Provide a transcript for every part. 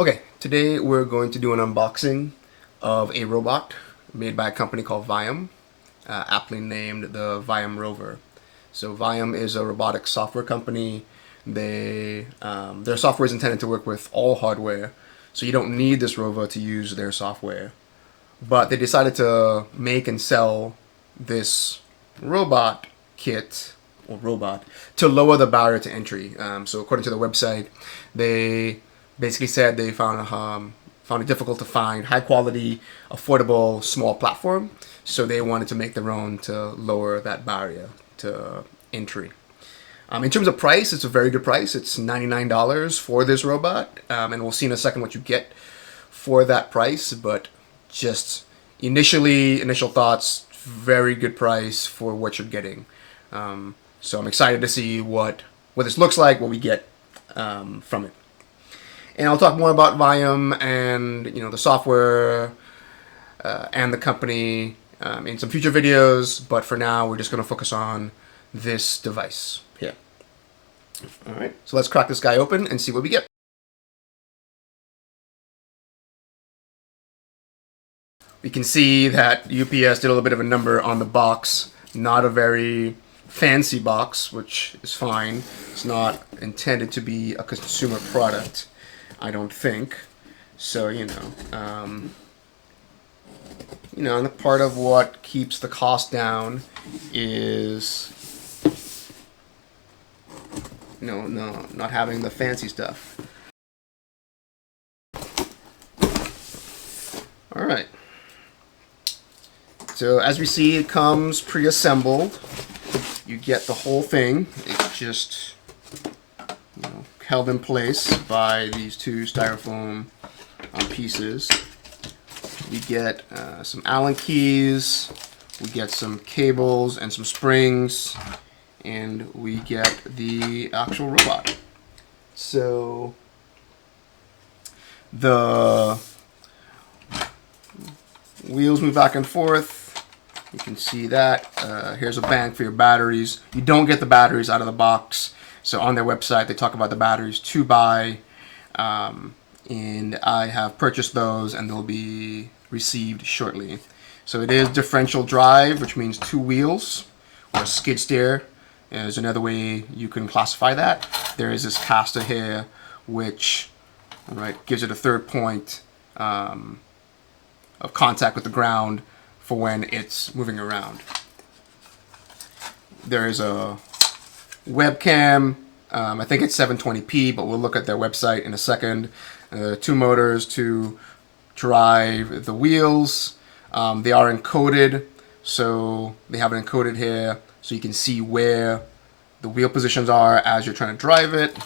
Okay, today we're going to do an unboxing of a robot made by a company called Viam, aptly named the Viam Rover. So Viam is a robotics software company. Their software is intended to work with all hardware, so you don't need this rover to use their software. But they decided to make and sell this robot kit or robot to lower the barrier to entry. So according to the website, they basically said they found it difficult to find high quality, affordable, small platform. So they wanted to make their own to lower that barrier to entry. In terms of price, it's a very good price. It's $99 for this robot, and we'll see in a second what you get for that price. But just initial thoughts, very good price for what you're getting. So I'm excited to see what this looks like, what we get from it. And I'll talk more about Viam and the software and the company in some future videos. But for now, we're just going to focus on this device here. All right, so let's crack this guy open and see what we get. We can see that UPS did a little bit of a number on the box. Not a very fancy box, which is fine. It's not intended to be a consumer product, I don't think. So, and the part of what keeps the cost down is not having the fancy stuff. All right. So as we see, it comes pre-assembled. You get the whole thing. It's just held in place by these two styrofoam pieces. We get some Allen keys. We get some cables and some springs, and we get the actual robot. So the wheels move back and forth. You can see that. Here's a bank for your batteries. You don't get the batteries out of the box. So on their website, they talk about the batteries to buy. And I have purchased those, and they'll be received shortly. So it is differential drive, which means two wheels, or skid steer is another way you can classify that. There is this caster here, which gives it a third point of contact with the ground for when it's moving around. There is a webcam. I think it's 720p, but we'll look at their website in a second. Two motors to drive the wheels. They are encoded, so they have it encoded here, so you can see where the wheel positions are as you're trying to drive it.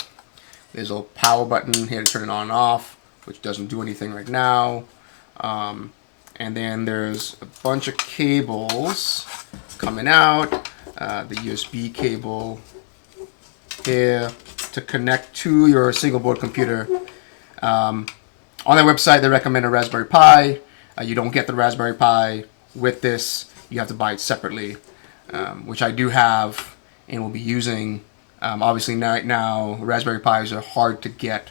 There's a power button here to turn it on and off, which doesn't do anything right now. And then there's a bunch of cables coming out. The USB cable here to connect to your single board computer. On their website, they recommend a Raspberry Pi. You don't get the Raspberry Pi with this. You have to buy it separately, which I do have and will be using. Obviously, right now, Raspberry Pis are hard to get.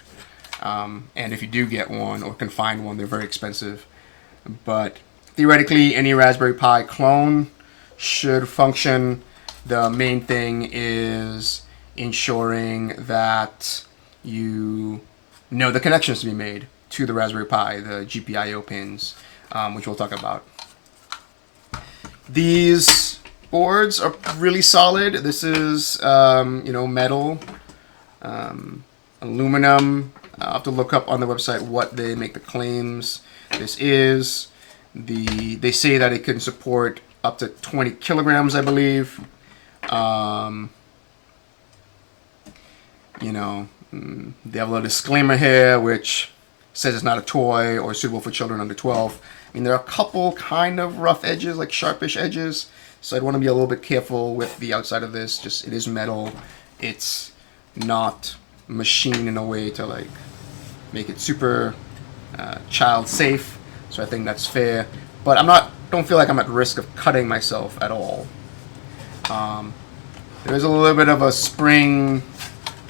And if you do get one or can find one, they're very expensive. But theoretically, any Raspberry Pi clone should function. The main thing is ensuring that you know the connections to be made to the Raspberry Pi, the GPIO pins, which we'll talk about. These boards are really solid. This is metal, aluminum. I'll have to look up on the website what they make the claims. This is they say that it can support up to 20 kilograms, I believe. They have a little disclaimer here which says it's not a toy or suitable for children under 12. I mean, there are a couple kind of rough edges, like sharpish edges, so I'd want to be a little bit careful with the outside of this. Just, it is metal. It's not machined in a way to make it super child safe, so I think that's fair. But don't feel like I'm at risk of cutting myself at all. There's a little bit of a spring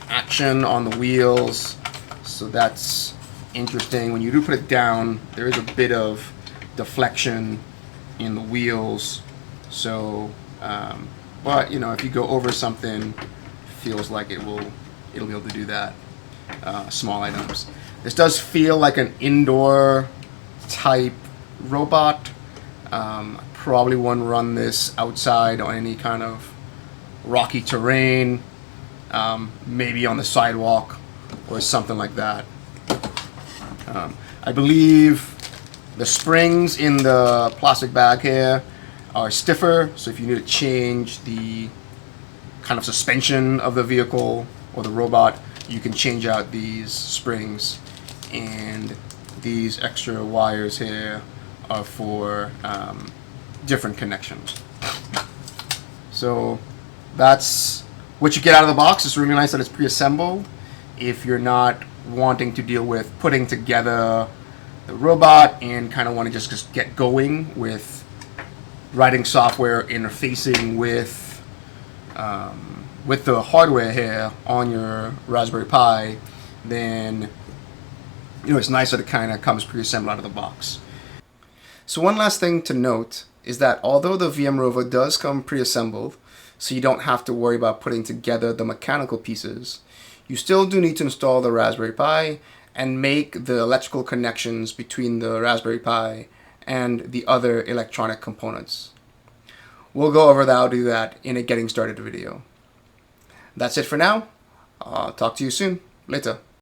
action on the wheels, so that's interesting. When you do put it down, there is a bit of deflection in the wheels. So, but you know, if you go over something, feels like it'll be able to do that. Small items. This does feel like an indoor type robot. Probably wouldn't run this outside on any kind of rocky terrain, maybe on the sidewalk or something like that. I believe the springs in the plastic bag here are stiffer, so if you need to change the kind of suspension of the vehicle or the robot, you can change out these springs, and these extra wires here are for different connections. So that's what you get out of the box. It's really nice that it's pre-assembled. If you're not wanting to deal with putting together the robot and kind of want to just get going with writing software interfacing with the hardware here on your Raspberry Pi, then you know it's nice that it kind of comes pre-assembled out of the box. So one last thing to note is that although the Viam Rover does come pre-assembled, so you don't have to worry about putting together the mechanical pieces, you still do need to install the Raspberry Pi and make the electrical connections between the Raspberry Pi and the other electronic components. We'll go over that. I'll do that in a getting started video. That's it for now. I'll talk to you soon. Later.